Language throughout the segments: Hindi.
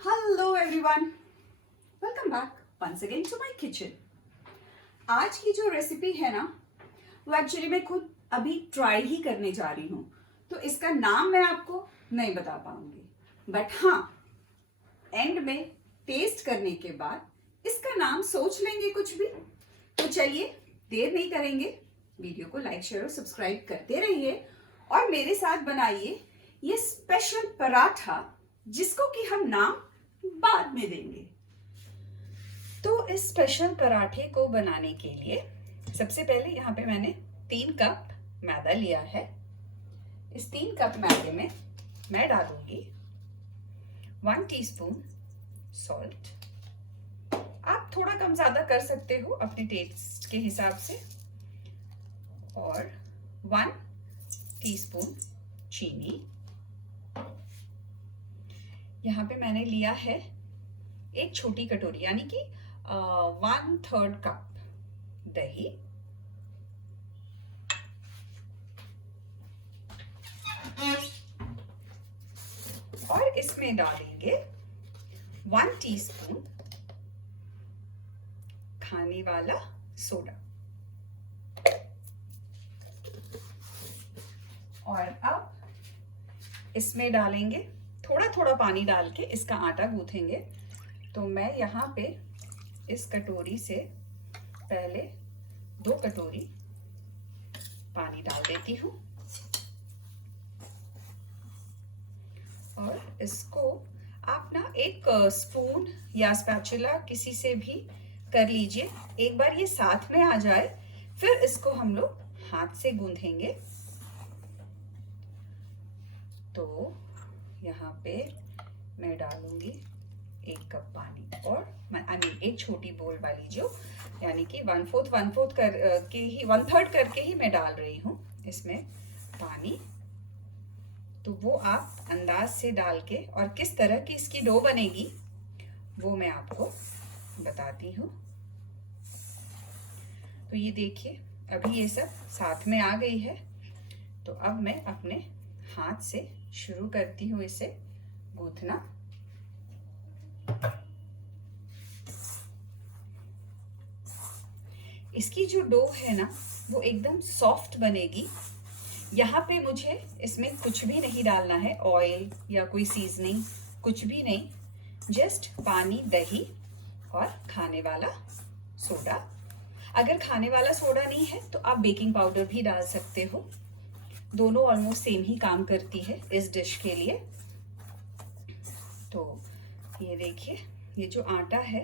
Hello everyone, welcome back once again to my kitchen. आज की जो रेसिपी है ना, वो एक्चुअली मैं खुद अभी ट्राई ही करने जा रही हूँ, तो इसका नाम मैं आपको नहीं बता पाऊंगी, बट हाँ, एंड में टेस्ट करने के बाद इसका नाम सोच लेंगे कुछ भी। तो चलिए देर नहीं करेंगे, वीडियो को लाइक शेयर और सब्सक्राइब करते रहिए और मेरे साथ बनाइए ये स्पेशल पराठा, जिसको कि हम नाम बाद में देंगे। तो इस स्पेशल पराठे को बनाने के लिए सबसे पहले यहाँ पे मैंने 3 कप मैदा लिया है। इस 3 कप मैदे में मैं डालूंगी 1 टीस्पून सॉल्ट। आप थोड़ा कम ज्यादा कर सकते हो अपने टेस्ट के हिसाब से, और 1 टीस्पून चीनी। यहाँ पे मैंने लिया है एक छोटी कटोरी, यानी कि 1/3 कप दही। और इसमें डालेंगे 1 टीस्पून खाने वाला सोडा। और अब इसमें डालेंगे थोड़ा थोड़ा पानी डाल के इसका आटा गूंथेंगे। तो मैं यहाँ पे इस कटोरी से पहले 2 कटोरी पानी डाल देती हूँ और इसको आप ना एक स्पून या स्पैचुला किसी से भी कर लीजिए। एक बार ये साथ में आ जाए फिर इसको हम लोग हाथ से गूंथेंगे। तो यहाँ पे मैं डालूंगी 1 कप पानी, और एक छोटी बोल वाली, जो यानी कि 1/4 करके ही 1/3 करके ही मैं डाल रही हूँ इसमें पानी। तो वो आप अंदाज से डाल के, और किस तरह की इसकी डो बनेगी वो मैं आपको बताती हूँ। तो ये देखिए अभी ये सब साथ में आ गई है। तो अब मैं अपने हाथ से शुरू करती हूँ इसे गूंथना। इसकी जो डो है ना, वो एकदम सॉफ्ट बनेगी। यहाँ पे मुझे इसमें कुछ भी नहीं डालना है, ऑयल या कोई सीजनिंग, कुछ भी नहीं, जस्ट पानी, दही और खाने वाला सोडा। अगर खाने वाला सोडा नहीं है तो आप बेकिंग पाउडर भी डाल सकते हो, दोनों ऑलमोस्ट सेम ही काम करती है इस डिश के लिए। तो ये देखिए, ये जो आटा है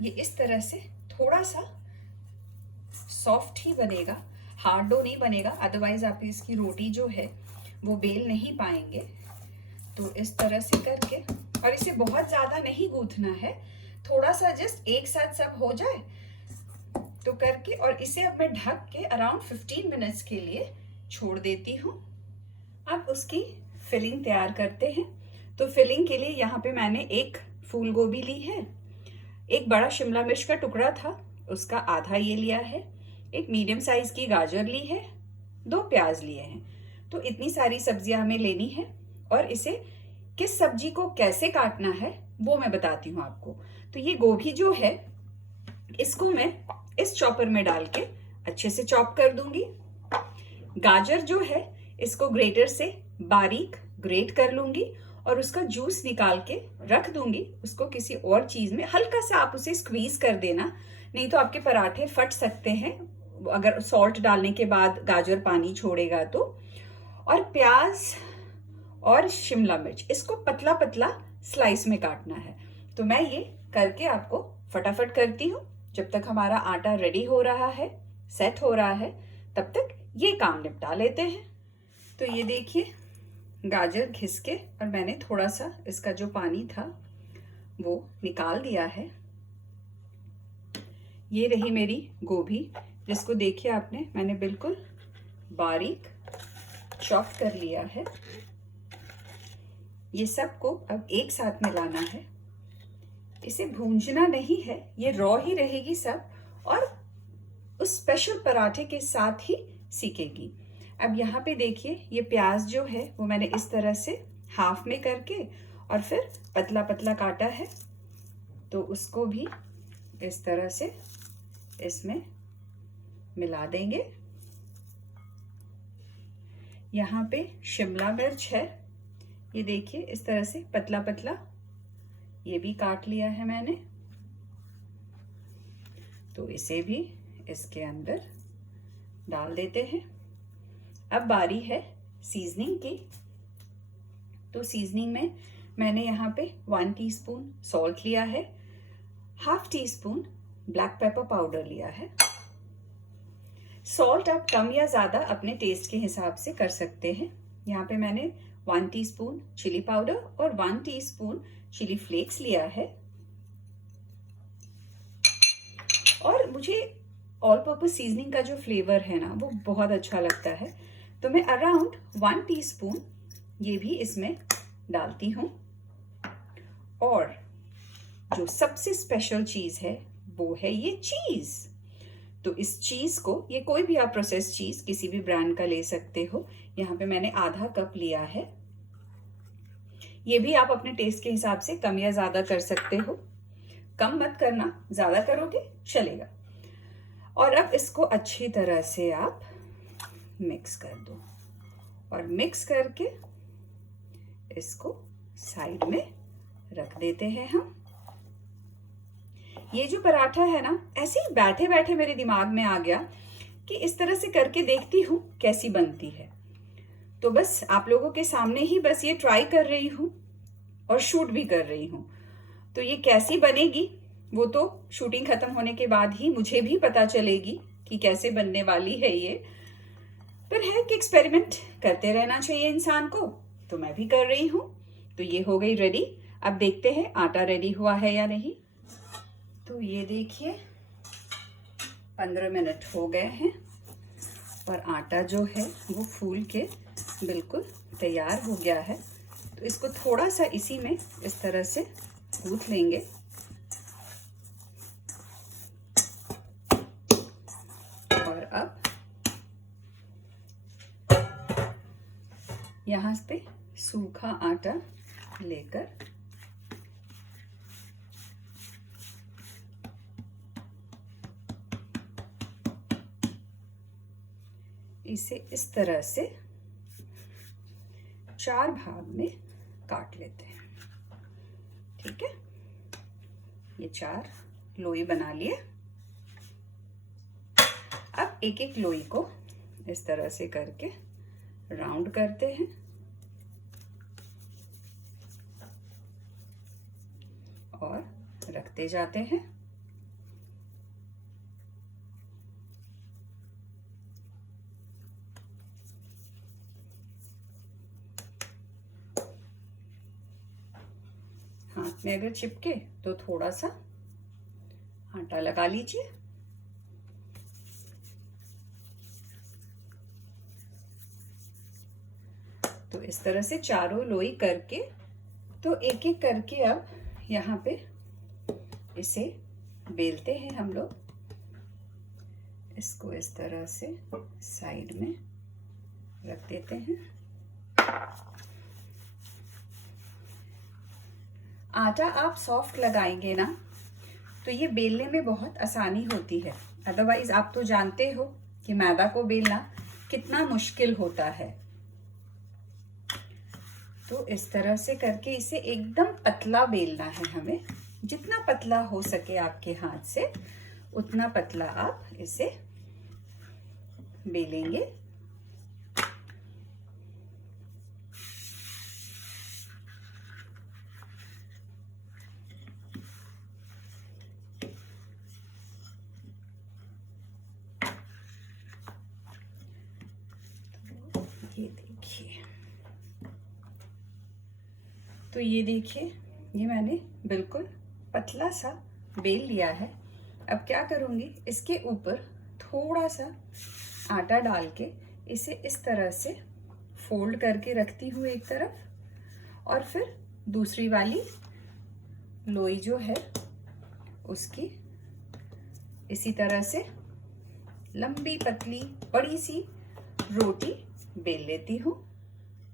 ये इस तरह से थोड़ा सा सॉफ्ट ही बनेगा, हार्ड डो नहीं बनेगा, अदरवाइज आप इसकी रोटी जो है वो बेल नहीं पाएंगे। तो इस तरह से करके, और इसे बहुत ज्यादा नहीं गूंथना है, थोड़ा सा जस्ट एक साथ सब हो जाए तो करके, और इसे अब मैं ढक के अराउंड 15 मिनट्स के लिए छोड़ देती हूँ। अब उसकी फिलिंग तैयार करते हैं। तो फिलिंग के लिए यहाँ पे मैंने एक फूल गोभी ली है, एक बड़ा शिमला मिर्च का टुकड़ा था उसका आधा ये लिया है, एक मीडियम साइज की गाजर ली है, 2 प्याज लिए हैं। तो इतनी सारी सब्जियां हमें लेनी है, और इसे किस सब्जी को कैसे काटना है वो मैं बताती हूँ आपको। तो ये गोभी जो है इसको मैं इस चॉपर में डाल के अच्छे से चॉप कर दूंगी। गाजर जो है इसको ग्रेटर से बारीक ग्रेट कर लूंगी और उसका जूस निकाल के रख दूंगी उसको किसी और चीज में। हल्का सा आप उसे स्क्वीज कर देना, नहीं तो आपके पराठे फट सकते हैं अगर सॉल्ट डालने के बाद गाजर पानी छोड़ेगा तो। और प्याज और शिमला मिर्च, इसको पतला पतला स्लाइस में काटना है। तो मैं ये करके आपको फटाफट करती हूँ। जब तक हमारा आटा रेडी हो रहा है, सेट हो रहा है, तब तक ये काम निपटा लेते हैं। तो ये देखिए गाजर घिस के, और मैंने थोड़ा सा इसका जो पानी था वो निकाल दिया है। ये रही मेरी गोभी, जिसको देखिए आपने, मैंने बिल्कुल बारीक चॉप कर लिया है। ये सबको अब एक साथ मिलाना है, इसे भूंजना नहीं है, ये रॉ ही रहेगी सब, और उस स्पेशल पराठे के साथ ही सीखेगी। अब यहाँ पे देखिए ये प्याज जो है वो मैंने इस तरह से हाफ में करके और फिर पतला पतला काटा है तो उसको भी इस तरह से इसमें मिला देंगे। यहाँ पे शिमला मिर्च है, ये देखिए इस तरह से पतला पतला, ये भी काट लिया है मैंने, तो इसे भी इसके अंदर डाल देते हैं। अब बारी है सीजनिंग की। तो सीजनिंग में मैंने यहाँ पे 1 टीस्पून सॉल्ट लिया है, ½ टीस्पून ब्लैक पेपर पाउडर लिया है। सॉल्ट आप कम या ज़्यादा अपने टेस्ट के हिसाब से कर सकते हैं। यहाँ पे मैंने 1 टीस्पून चिली पाउडर और 1 टीस्पून चिली फ्लेक्स लिया है। और मुझे ऑल पर्पस सीजनिंग का जो फ्लेवर है ना वो बहुत अच्छा लगता है, तो मैं अराउंड 1 टीस्पून ये भी इसमें डालती हूँ। और जो सबसे स्पेशल चीज़ है वो है ये चीज़। तो इस चीज़ को, ये कोई भी आप प्रोसेस चीज़ किसी भी ब्रांड का ले सकते हो। यहाँ पे मैंने आधा कप लिया है। ये भी आप अपने टेस्ट के हिसाब से कम या ज़्यादा कर सकते हो। कम मत करना, ज़्यादा करोगे चलेगा। और अब इसको अच्छी तरह से आप मिक्स कर दो और मिक्स करके इसको साइड में रख देते हैं हम। ये जो पराठा है ना, ऐसे ही बैठे बैठे मेरे दिमाग में आ गया कि इस तरह से करके देखती हूँ कैसी बनती है। तो बस आप लोगों के सामने ही बस ये ट्राई कर रही हूँ और शूट भी कर रही हूँ। तो ये कैसी बनेगी वो तो शूटिंग खत्म होने के बाद ही मुझे भी पता चलेगी कि कैसे बनने वाली है ये। पर है कि एक्सपेरिमेंट करते रहना चाहिए इंसान को, तो मैं भी कर रही हूँ। तो ये हो गई रेडी। अब देखते हैं आटा रेडी हुआ है या नहीं। तो ये देखिए 15 मिनट हो गए हैं और आटा जो है वो फूल के बिल्कुल तैयार हो गया है। तो इसको थोड़ा सा इसी में इस तरह से गूंथ लेंगे। और अब यहाँ पे सूखा आटा लेकर इसे इस तरह से 4 भाग में काट लेते हैं। ठीक है, ये 4 लोई बना लिए। अब एक एक लोई को इस तरह से करके राउंड करते हैं और रखते जाते हैं। हाथ में अगर चिपके तो थोड़ा सा आटा लगा लीजिए। तो इस तरह से चारों लोई करके, तो एक एक करके अब यहाँ पे इसे बेलते हैं हम लोग। इसको इस तरह से साइड में रख देते हैं। आटा आप सॉफ्ट लगाएंगे ना तो ये बेलने में बहुत आसानी होती है। अदरवाइज आप तो जानते हो कि मैदा को बेलना कितना मुश्किल होता है। तो इस तरह से करके इसे एकदम पतला बेलना है हमें। जितना पतला हो सके आपके हाथ से उतना पतला आप इसे बेलेंगे। ये देखिए, तो ये देखिए ये मैंने बिल्कुल पतला सा बेल लिया है। अब क्या करूँगी, इसके ऊपर थोड़ा सा आटा डाल के इसे इस तरह से फोल्ड करके रखती हूँ एक तरफ, और फिर दूसरी वाली लोई जो है उसकी इसी तरह से लंबी पतली बड़ी सी रोटी बेल लेती हूँ।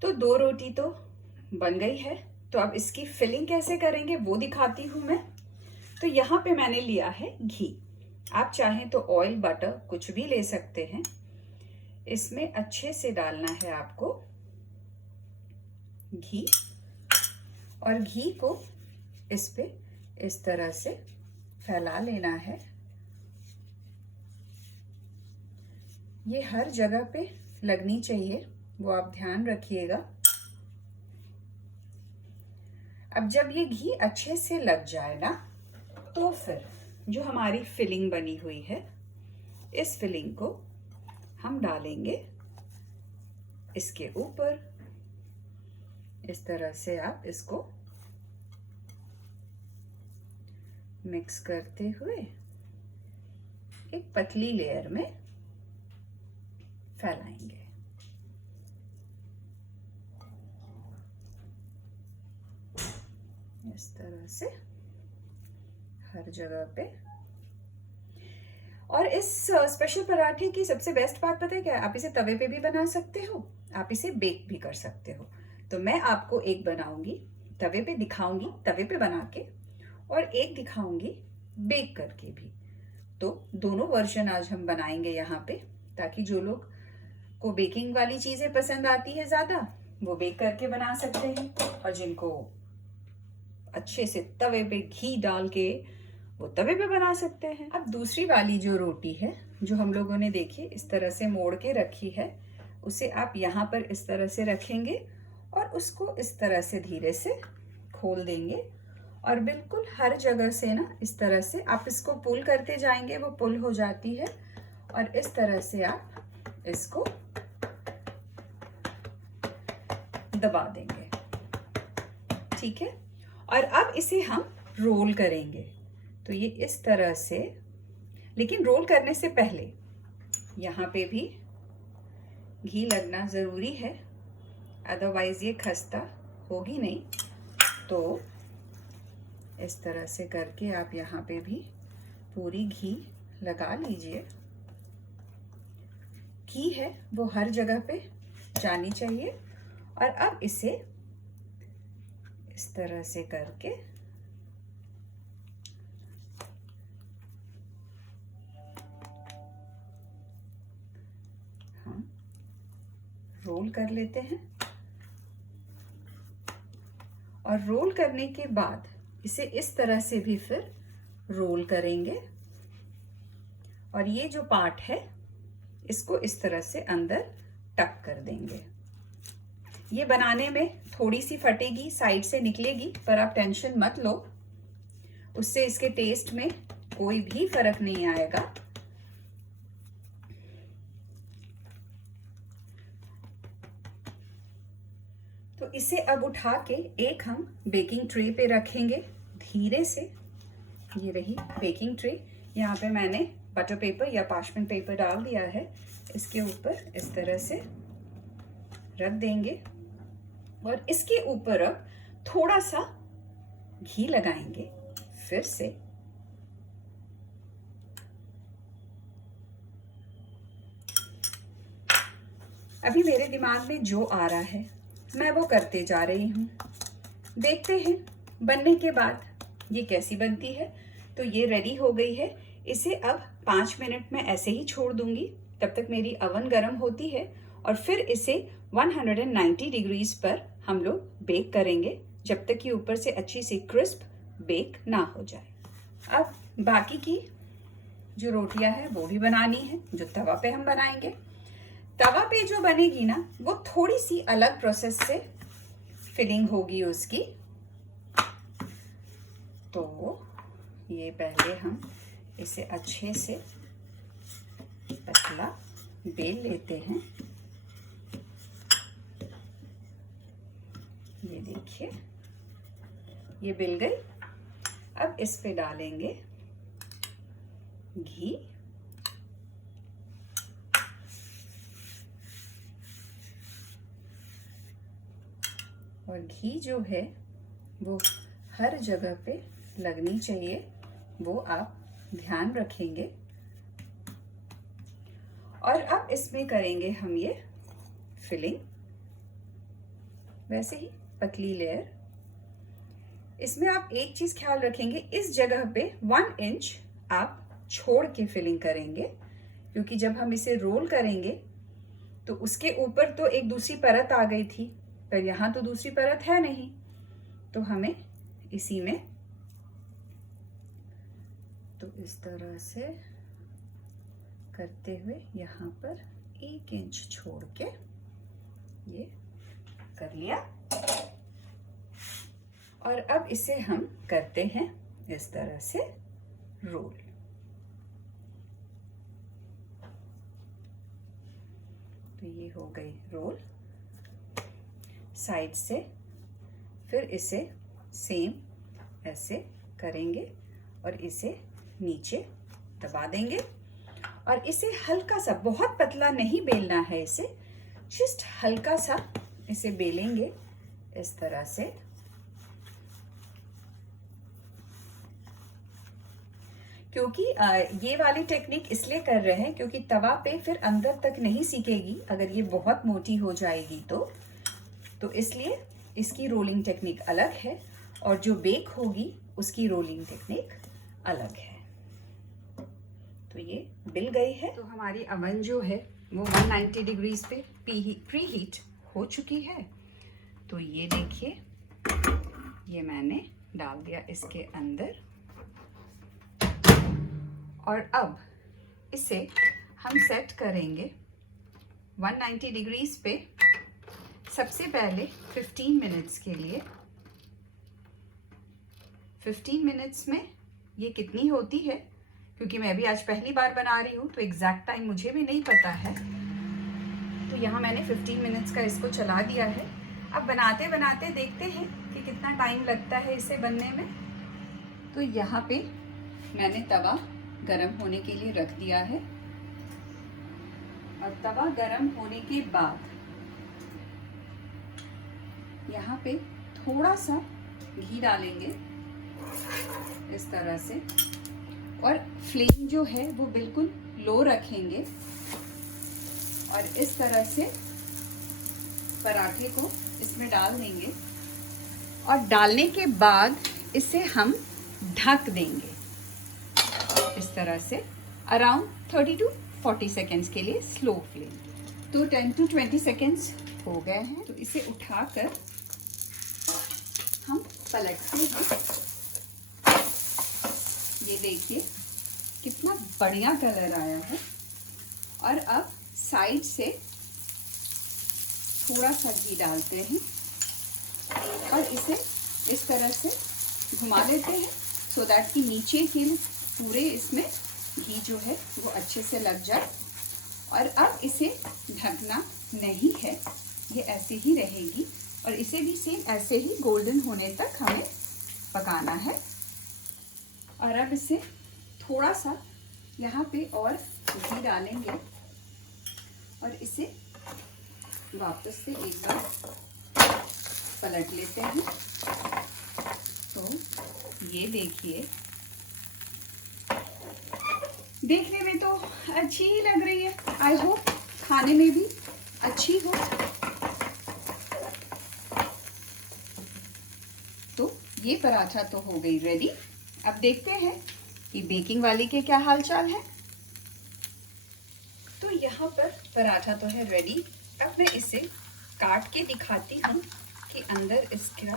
तो 2 रोटी तो बन गई है। तो अब इसकी फिलिंग कैसे करेंगे वो दिखाती हूँ मैं। तो यहाँ पे मैंने लिया है घी, आप चाहें तो ऑयल बटर कुछ भी ले सकते हैं। इसमें अच्छे से डालना है आपको घी, और घी को इस पे इस तरह से फैला लेना है। ये हर जगह पे लगनी चाहिए, वो आप ध्यान रखिएगा। अब जब ये घी अच्छे से लग जाए ना, तो फिर जो हमारी फिलिंग बनी हुई है, इस फिलिंग को हम डालेंगे इसके ऊपर। इस तरह से आप इसको मिक्स करते हुए एक पतली लेयर में फैलाएंगे। इस तरह से हर जगह पे। और इस स्पेशल पराठे की सबसे बेस्ट बात पता है क्या है? आप इसे तवे पे भी बना सकते हो, आप इसे बेक भी कर सकते हो। तो मैं आपको एक बनाऊंगी, तवे पे दिखाऊंगी तवे पे बना के, और एक दिखाऊंगी बेक करके भी। तो दोनों वर्जन आज हम बनाएंगे यहाँ पे, ताकि जो लोग को बेकिंग वाली चीजें पसंद आती है ज्यादा, वो बेक करके बना सकते हैं, और जिनको अच्छे से तवे पे घी डाल के वो तवे पे बना सकते हैं। अब दूसरी वाली जो रोटी है, जो हम लोगों ने देखी इस तरह से मोड़ के रखी है, उसे आप यहाँ पर इस तरह से रखेंगे और उसको इस तरह से धीरे से खोल देंगे, और बिल्कुल हर जगह से ना इस तरह से आप इसको पुल करते जाएंगे, वो पुल हो जाती है, और इस तरह से आप इसको दबा देंगे। ठीक है, और अब इसे हम रोल करेंगे। तो ये इस तरह से, लेकिन रोल करने से पहले यहाँ पे भी घी लगना ज़रूरी है, अदरवाइज ये खस्ता होगी नहीं। तो इस तरह से करके आप यहाँ पे भी पूरी घी लगा लीजिए। घी है वो हर जगह पे जानी चाहिए। और अब इसे इस तरह से करके हम रोल कर लेते हैं, और रोल करने के बाद इसे इस तरह से भी फिर रोल करेंगे, और ये जो पार्ट है इसको इस तरह से अंदर टक कर देंगे। ये बनाने में थोड़ी सी फटेगी, साइड से निकलेगी, पर आप टेंशन मत लो, उससे इसके टेस्ट में कोई भी फर्क नहीं आएगा। तो इसे अब उठा के एक हम बेकिंग ट्रे पे रखेंगे धीरे से। ये रही बेकिंग ट्रे, यहाँ पे मैंने बटर पेपर या पार्चमेंट पेपर डाल दिया है। इसके ऊपर इस तरह से रख देंगे, और इसके ऊपर अब थोड़ा सा घी लगाएंगे फिर से। अभी मेरे दिमाग में जो आ रहा है मैं वो करते जा रही हूँ, देखते हैं बनने के बाद ये कैसी बनती है। तो ये रेडी हो गई है। इसे अब 5 मिनट में ऐसे ही छोड़ दूंगी, तब तक मेरी अवन गर्म होती है, और फिर इसे 190 डिग्रीज पर हम लोग बेक करेंगे, जब तक कि ऊपर से अच्छी सी क्रिस्प बेक ना हो जाए। अब बाकी की जो रोटियां हैं वो भी बनानी है, जो तवा पे हम बनाएंगे। तवा पे जो बनेगी ना, वो थोड़ी सी अलग प्रोसेस से फिलिंग होगी उसकी। तो ये पहले हम इसे अच्छे से पतला बेल लेते हैं। ये देखिए ये बेल गई। अब इस पे डालेंगे घी, और घी जो है वो हर जगह पे लगनी चाहिए, वो आप ध्यान रखेंगे। और अब इसमें करेंगे हम ये फिलिंग, वैसे ही पतली लेयर इसमें आप एक चीज ख्याल रखेंगे, इस जगह पे 1 इंच आप छोड़ के फिलिंग करेंगे, क्योंकि जब हम इसे रोल करेंगे तो उसके ऊपर तो एक दूसरी परत आ गई थी, पर यहाँ तो दूसरी परत है नहीं, तो हमें इसी में तो इस तरह से करते हुए यहाँ पर 1 इंच छोड़ के ये कर लिया। और अब इसे हम करते हैं इस तरह से रोल। तो ये हो गई रोल साइड से। फिर इसे सेम ऐसे करेंगे और इसे नीचे दबा देंगे और इसे हल्का सा, बहुत पतला नहीं बेलना है इसे, जस्ट हल्का सा इसे बेलेंगे इस तरह से। क्योंकि ये वाली टेक्निक इसलिए कर रहे हैं क्योंकि तवा पे फिर अंदर तक नहीं सीखेगी अगर ये बहुत मोटी हो जाएगी तो इसलिए इसकी रोलिंग टेक्निक अलग है और जो बेक होगी उसकी रोलिंग टेक्निक अलग है। तो ये बिल गई है। तो हमारी अवन जो है वो 190 डिग्रीज पे प्री हीट हो चुकी है। तो ये देखिए, ये मैंने डाल दिया इसके अंदर और अब इसे हम सेट करेंगे 190 डिग्रीज पे सबसे पहले 15 मिनट्स के लिए। 15 मिनट्स में ये कितनी होती है, क्योंकि मैं भी आज पहली बार बना रही हूँ तो एग्जैक्ट टाइम मुझे भी नहीं पता है। तो यहाँ मैंने 15 मिनट्स का इसको चला दिया है। अब बनाते बनाते देखते हैं कि कितना टाइम लगता है इसे बनने में। तो यहाँ पे मैंने तवा गरम होने के लिए रख दिया है और तवा गरम होने के बाद यहाँ पे थोड़ा सा घी डालेंगे इस तरह से और फ्लेम जो है वो बिल्कुल लो रखेंगे और इस तरह से पराठे को इसमें डाल देंगे और डालने के बाद इसे हम ढक देंगे इस तरह से अराउंड 30 to 40 सेकेंड्स के लिए स्लो फ्लेम। तो 10 to 20 सेकेंड्स हो गए हैं। तो इसे उठाकर हम पलटते हैं। ये देखिए कितना बढ़िया कलर आया है। और अब साइड से थोड़ा सा घी डालते हैं और इसे इस तरह से घुमा लेते हैं सो दैट कि नीचे के पूरे इसमें घी जो है वो अच्छे से लग जाए। और अब इसे ढकना नहीं है, ये ऐसे ही रहेगी और इसे भी सेम ऐसे ही गोल्डन होने तक हमें पकाना है। और अब इसे थोड़ा सा यहाँ पे और घी डालेंगे और इसे वापस से एक बार पलट लेते हैं। तो ये देखिए, देखने में तो अच्छी ही लग रही है। आई होप खाने में भी अच्छी हो। तो ये पराठा तो हो गई रेडी। अब देखते हैं कि बेकिंग वाली के क्या हालचाल है। तो यहाँ पर पराठा तो है रेडी। अब मैं इसे काट के दिखाती हूँ कि अंदर इसका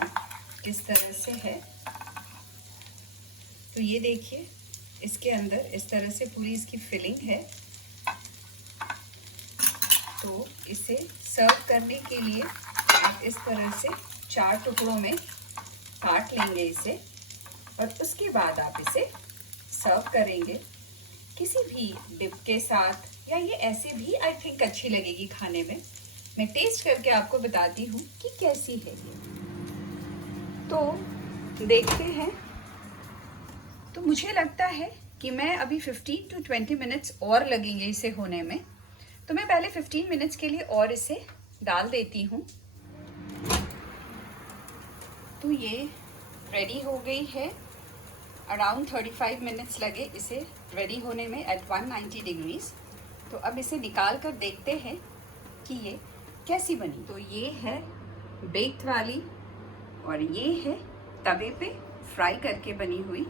किस तरह से है। तो ये देखिए, इसके अंदर इस तरह से पूरी इसकी फिलिंग है। तो इसे सर्व करने के लिए आप इस तरह से 4 टुकड़ों में काट लेंगे इसे और उसके बाद आप इसे सर्व करेंगे किसी भी डिप के साथ, या ये ऐसे भी आई थिंक अच्छी लगेगी खाने में। मैं टेस्ट करके आपको बताती हूँ कि कैसी है ये। तो देखते हैं। तो मुझे लगता है कि मैं अभी 15 to 20 मिनट्स और लगेंगे इसे होने में। तो मैं पहले 15 मिनट्स के लिए और इसे डाल देती हूँ। तो ये रेडी हो गई है। अराउंड 35 मिनट्स लगे इसे रेडी होने में एट 190 डिग्रीज। तो अब इसे निकाल कर देखते हैं कि ये कैसी बनी। तो ये है बेक्ड वाली और ये है तवे पे फ्राई करके बनी हुई।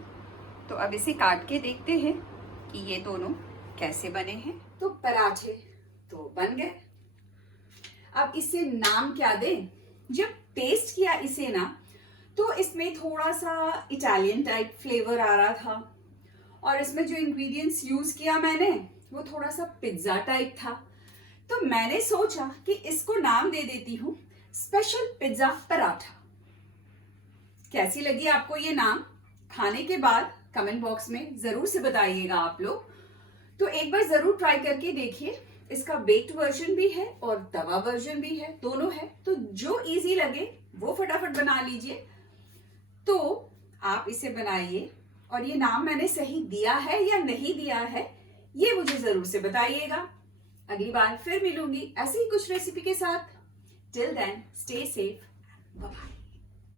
तो अब इसे काट के देखते हैं कि ये दोनों कैसे बने हैं। तो पराठे तो बन गए। अब इसे नाम क्या दें? जब टेस्ट किया इसे ना, तो इसमें थोड़ा सा इटालियन टाइप फ्लेवर आ रहा था, और इसमें जो इंग्रेडिएंट्स यूज किया मैंने वो थोड़ा सा पिज्जा टाइप था। तो मैंने सोचा कि इसको नाम दे देती हूँ स्पेशल पिज्जा पराठा। कैसी लगी आपको ये नाम? खाने के बाद कमेंट बॉक्स में जरूर से बताइएगा आप लोग। तो एक बार जरूर ट्राई करके देखिए। इसका बेक्ड वर्जन भी है और तवा वर्जन भी है, दोनों है। तो जो इजी लगे वो फटाफट बना लीजिए। तो आप इसे बनाइए, और ये नाम मैंने सही दिया है या नहीं दिया है ये मुझे जरूर से बताइएगा। अगली बार फिर मिलूंगी ऐसे ही कुछ रेसिपी के साथ। Till then stay safe, bye bye.